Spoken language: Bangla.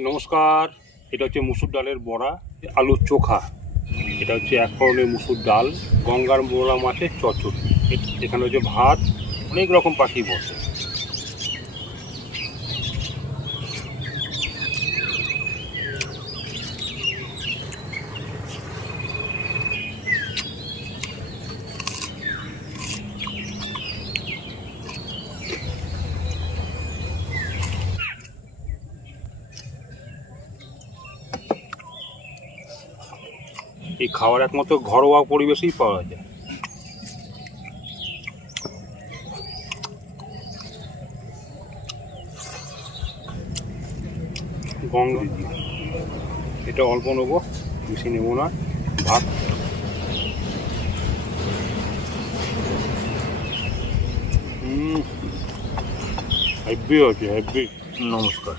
নমস্কার। এটা হচ্ছে মুসুর ডালের বড়া, আলুর চোখা। এটা হচ্ছে এক ধরনের মুসুর ডাল, গঙ্গার মোলা মাছের চচ্চড়ি। এখানে হচ্ছে ভাত, অনেক রকম পাখি বসে। এই খাবার একমাত্র ঘরোয়া পরিবেশেই পাওয়া যায়। গঙ্গা, এটা অল্প নেবো, বেশি নেবো না। ভাত, হেভি হচ্ছে, হেভি। নমস্কার।